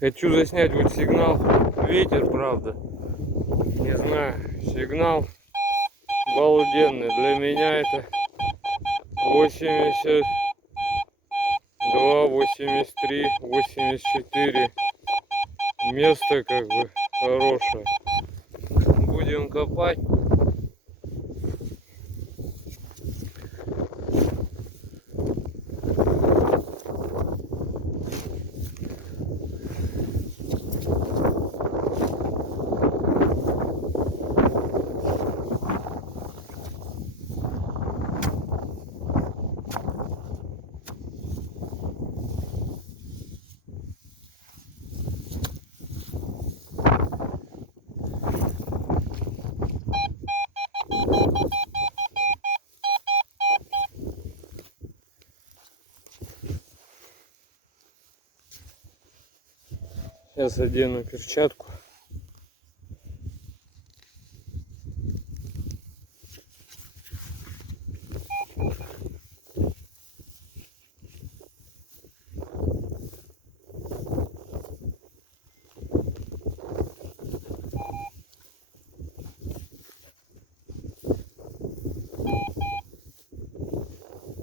Хочу заснять вот сигнал. Ветер, правда. Не знаю. Сигнал обалденный. Для меня это 82, 83, 84. Место как бы хорошее. Будем копать. Сейчас одену перчатку.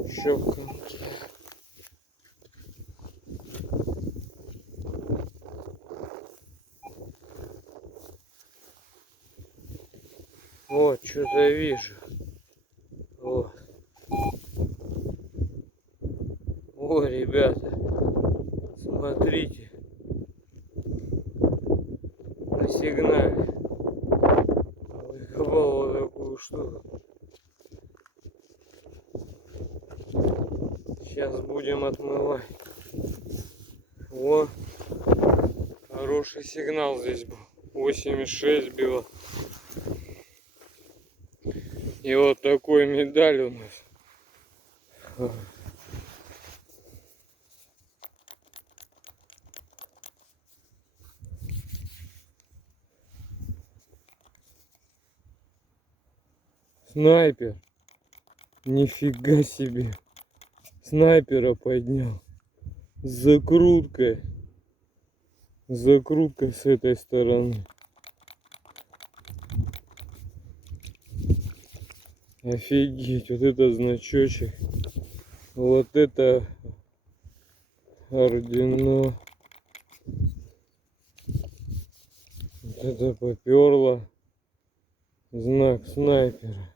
Щепка. Вот, что-то вижу. Вот. О, ребята, смотрите. На сигнале. Выкопал вот такую штуку. Сейчас будем отмывать. О, хороший сигнал здесь был. 86 било. И вот такой медаль у нас. Снайпер. Нифига себе. Снайпера поднял. С закруткой. Закрутка с этой стороны. Офигеть, вот это значочек. Вот это ордено. Вот это поперло. Знак снайпера.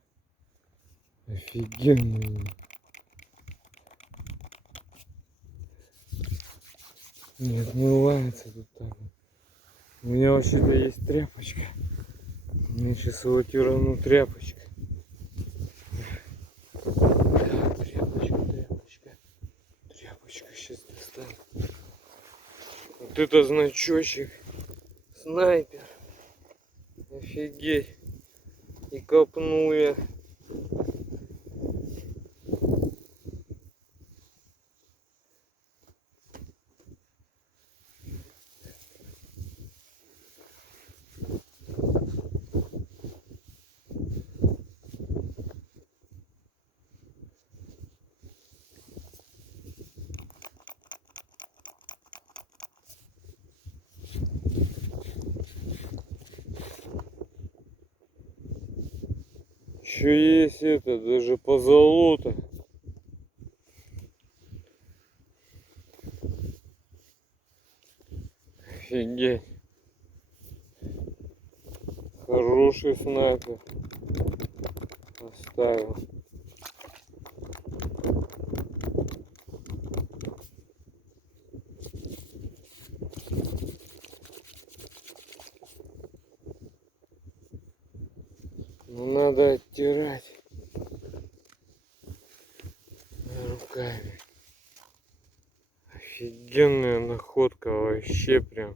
Офигенный. Не отмывается тут так. У меня вообще-то есть тряпочка. Я сейчас его тирану тряпочкой. Тряпочка. Тряпочка сейчас достану. Вот это значочек. Снайпер. Офигеть. И копнул я. Еще есть это, даже позолота. Офигеть. Хороший снайпер. Оставил. Но надо оттирать руками. Офигенная находка, вообще прям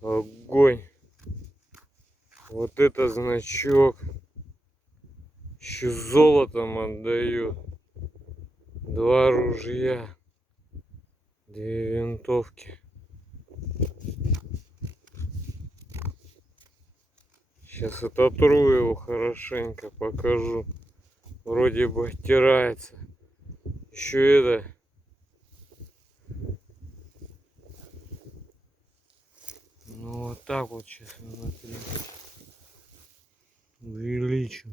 огонь. Вот это значок. Еще золотом отдают. 2 ружья. 2 винтовки. Сейчас ототру его хорошенько, покажу. Вроде бы оттирается. Еще это так вот сейчас смотри. Увеличу.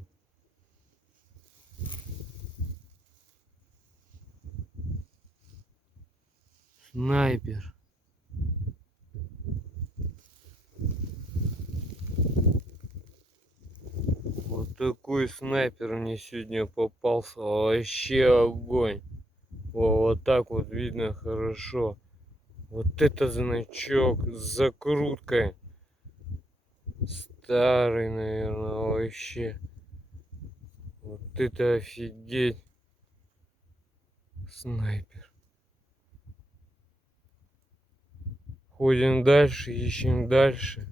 Снайпер. Вот такой снайпер мне сегодня попался. Вообще огонь. Вот так вот видно хорошо. Вот это значок с закруткой. Старый, наверное, вообще. Вот это офигеть. Снайпер. Ходим дальше, ищем дальше.